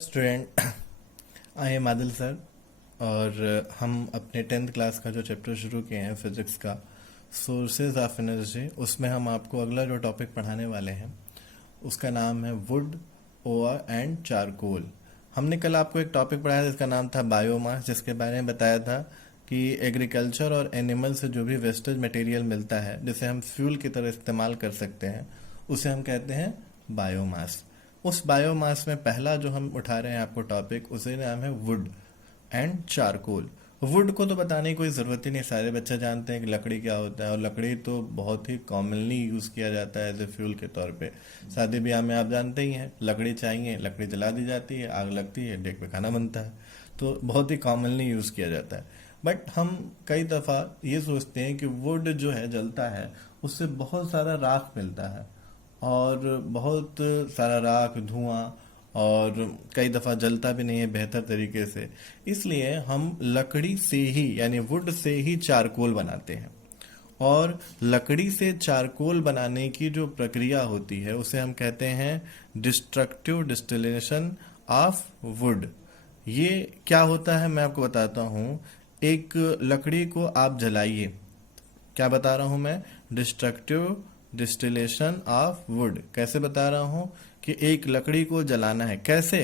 Student, I am Adil sir. और हम अपने 10th क्लास का जो चैप्टर शुरू किए हैं फिजिक्स का, सोर्सेज ऑफ एनर्जी, उसमें हम आपको अगला जो टॉपिक पढ़ाने वाले हैं उसका नाम है वुड, ओआ एंड चारकोल। हमने कल आपको एक टॉपिक पढ़ाया जिसका नाम था बायोमास, जिसके बारे में बताया था कि एग्रीकल्चर और एनिमल से जो भी वेस्टेज मटेरियल मिलता है जिसे हम फ्यूल की तरह इस्तेमाल कर सकते हैं उसे हम कहते हैं बायोमास। उस बायोमास में पहला जो हम उठा रहे हैं आपको टॉपिक, उसे नाम है वुड एंड चारकोल। वुड को तो बताने की कोई ज़रूरत ही नहीं, सारे बच्चे जानते हैं कि लकड़ी क्या होता है, और लकड़ी तो बहुत ही कॉमनली यूज़ किया जाता है एज ए फ्यूल के तौर पे। शादी ब्याह में आप जानते ही हैं, लकड़ी चाहिए, लकड़ी जला दी जाती है, आग लगती है, डेक पे खाना बनता है। तो बहुत ही कॉमनली यूज़ किया जाता है। बट हम कई दफ़ा ये सोचते हैं कि वुड जो है जलता है, उससे बहुत सारा राख मिलता है, और बहुत सारा राख, धुआं, और कई दफ़ा जलता भी नहीं है बेहतर तरीके से। इसलिए हम लकड़ी से ही यानी वुड से ही चारकोल बनाते हैं। और लकड़ी से चारकोल बनाने की जो प्रक्रिया होती है उसे हम कहते हैं डिस्ट्रक्टिव डिस्टिलेशन ऑफ वुड। ये क्या होता है मैं आपको बताता हूँ। एक लकड़ी को आप जलाइए, क्या बता रहा हूं मैं, डिस्ट्रक्टिव डिस्टिलेशन ऑफ वुड। कैसे बता रहा हूं कि एक लकड़ी को जलाना है, कैसे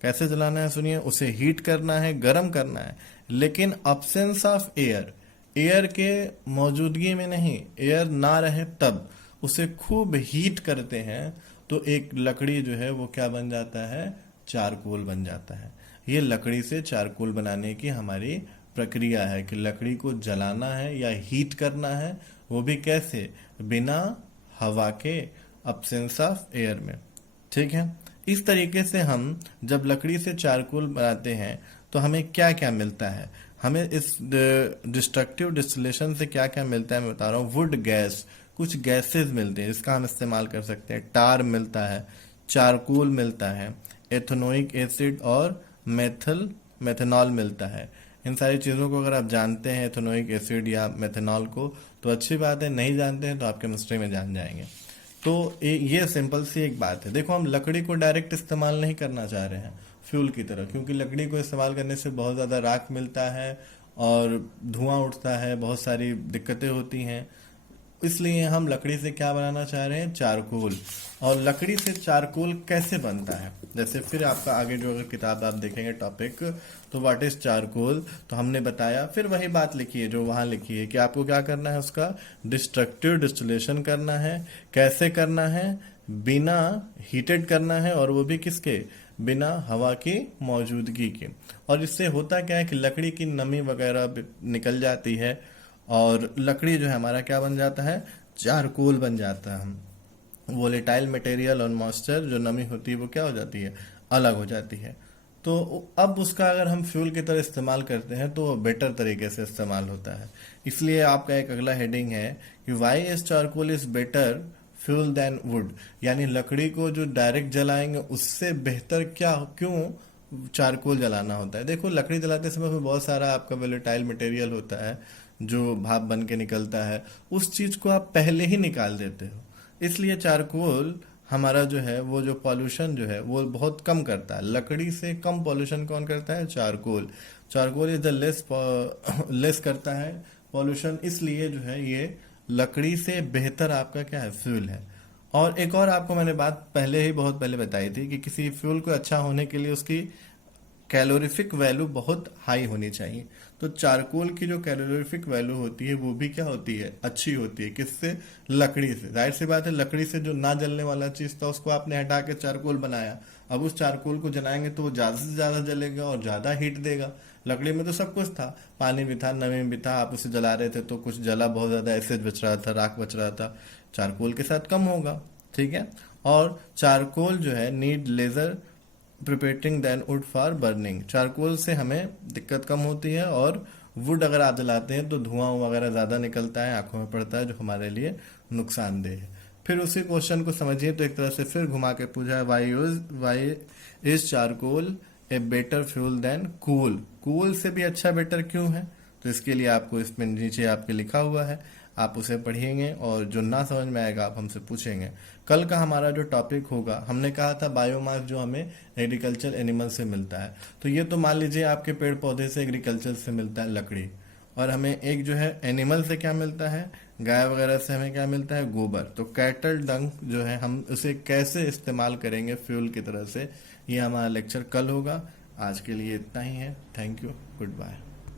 कैसे जलाना है सुनिए। उसे हीट करना है, गर्म करना है, लेकिन अब्सेंस ऑफ एयर, एयर के मौजूदगी में नहीं, एयर ना रहे तब उसे खूब हीट करते हैं तो एक लकड़ी जो है वो क्या बन जाता है, चारकोल बन जाता है। ये लकड़ी से चारकोल बनाने की हमारी प्रक्रिया है कि लकड़ी को जलाना है या हीट करना है, वो भी कैसे, बिना हवा के, अब्सेंस ऑफ एयर में। ठीक है। इस तरीके से हम जब लकड़ी से चारकोल बनाते हैं तो हमें क्या क्या मिलता है, हमें इस डिस्ट्रक्टिव डिस्टिलेशन से क्या क्या मिलता है मैं बता रहा हूँ। वुड गैस, कुछ गैसेस मिलते हैं जिसका हम इस्तेमाल कर सकते हैं। टार मिलता है, चारकोल मिलता है, एथेनोइक एसिड और मेथनॉल मिलता है। इन सारी चीज़ों को अगर आप जानते हैं, एथेनोइक एसिड या मेथनॉल को, तो अच्छी बात है। नहीं जानते हैं तो आप केमिस्ट्री में जान जाएंगे। तो ये सिंपल सी एक बात है। देखो, हम लकड़ी को डायरेक्ट इस्तेमाल नहीं करना चाह रहे हैं फ्यूल की तरह, क्योंकि लकड़ी को इस्तेमाल करने से बहुत ज़्यादा राख मिलता है और धुआं उठता है, बहुत सारी दिक्कतें होती हैं। इसलिए हम लकड़ी से क्या बनाना चाह रहे हैं, चारकोल। और लकड़ी से चारकोल कैसे बनता है, जैसे फिर आपका आगे जो अगर किताब आप देखेंगे टॉपिक, तो व्हाट इज चारकोल, तो हमने बताया, फिर वही बात लिखी है जो वहां लिखी है कि आपको क्या करना है, उसका डिस्ट्रक्टिव डिस्टिलेशन करना है। कैसे करना है, बिना हीटेड करना है, और वो भी किसके, बिना हवा की मौजूदगी के। और इससे होता क्या है कि लकड़ी की नमी वगैरह निकल जाती है और लकड़ी जो है हमारा क्या बन जाता है, चारकोल बन जाता है। वोलेटाइल मटेरियल और मॉइस्चर जो नमी होती है वो क्या हो जाती है, अलग हो जाती है। तो अब उसका अगर हम फ्यूल की तरह इस्तेमाल करते हैं तो वो बेटर तरीके से इस्तेमाल होता है। इसलिए आपका एक अगला हेडिंग है कि why is charcoal is better fuel than wood, यानी लकड़ी को जो डायरेक्ट जलाएंगे उससे बेहतर क्या, क्यों चारकोल जलाना होता है। देखो, लकड़ी जलाते समय में बहुत सारा आपका वोलेटाइल मटेरियल होता है जो भाप बन के निकलता है, उस चीज को आप पहले ही निकाल देते हो। इसलिए चारकोल हमारा जो है वो जो पॉल्यूशन जो है वो बहुत कम करता है। लकड़ी से कम पॉल्यूशन कौन करता है, charcoal. Charcoal is the less करता है पॉल्यूशन, इसलिए जो है ये लकड़ी से बेहतर आपका क्या है, फ्यूल है। और एक और आपको मैंने बात पहले ही बहुत पहले बताई थी कि किसी फ्यूल को अच्छा होने के लिए उसकी कैलोरीफिक वैल्यू बहुत हाई होनी चाहिए। तो चारकोल की जो कैलोरीफिक वैल्यू होती है वो भी क्या होती है, अच्छी होती है। किससे, लकड़ी से। जाहिर सी बात है, लकड़ी से जो ना जलने वाला चीज था उसको आपने हटा के चारकोल बनाया। अब उस चारकोल को जलाएंगे तो वो ज्यादा से ज्यादा जलेगा और ज्यादा हीट देगा। लकड़ी में तो सब कुछ था, पानी भी था, नमी भी था, आप उसे जला रहे थे तो कुछ जला, बहुत ज्यादा एसिड बच रहा था, राख बच रहा था। चारकोल के साथ कम होगा, ठीक है। और चारकोल जो है need lesser preparing than wood for burning. Charcoal से हमें दिक्कत कम होती है, और वुड अगर आप जलाते हैं तो धुआं वगैरह ज़्यादा निकलता है, आंखों में पड़ता है, जो हमारे लिए नुकसानदेह है। फिर उसी क्वेश्चन को समझिए तो एक तरह से फिर घुमा के पूछा है, why is charcoal a better fuel than coal. Coal से भी अच्छा बेटर क्यों है, तो इसके लिए आपको इसमें नीचे आपके लिखा हुआ है। आप उसे पढ़िएंगे और जो ना समझ में आएगा आप हमसे पूछेंगे। कल का हमारा जो टॉपिक होगा, हमने कहा था बायोमास जो हमें एग्रीकल्चर एनिमल से मिलता है। तो ये तो मान लीजिए आपके पेड़ पौधे से एग्रीकल्चर से मिलता है लकड़ी, और हमें एक जो है एनिमल से क्या मिलता है, गाय वगैरह से हमें क्या मिलता है, गोबर। तो कैटल डंग जो है हम उसे कैसे इस्तेमाल करेंगे फ्यूल की तरह से, ये हमारा लेक्चर कल होगा। आज के लिए इतना ही है। Thank you, good bye.